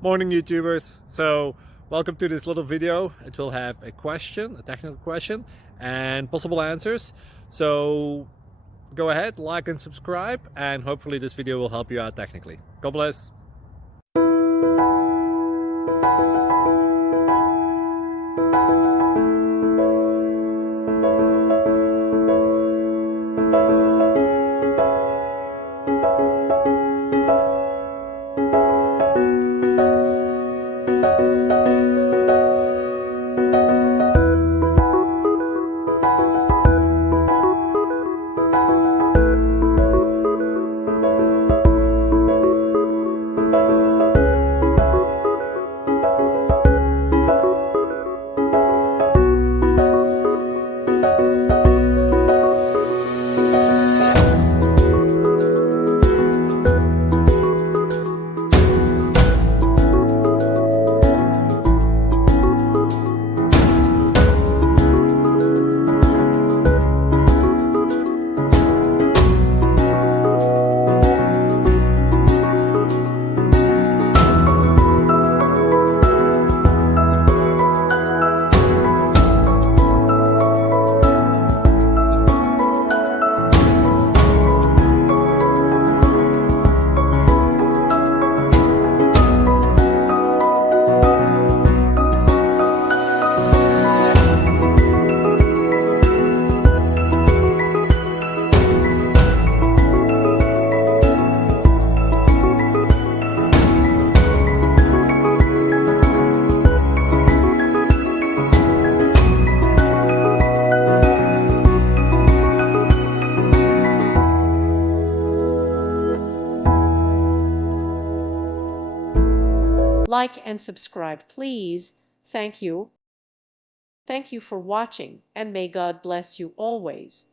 Morning YouTubers. So welcome to this little video. It will have a question, a technical question, and possible answers. So go ahead, like and subscribe, and hopefully this video will help you out technically. God bless. Like and subscribe, please. Thank you. Thank you for watching, and may God bless you always.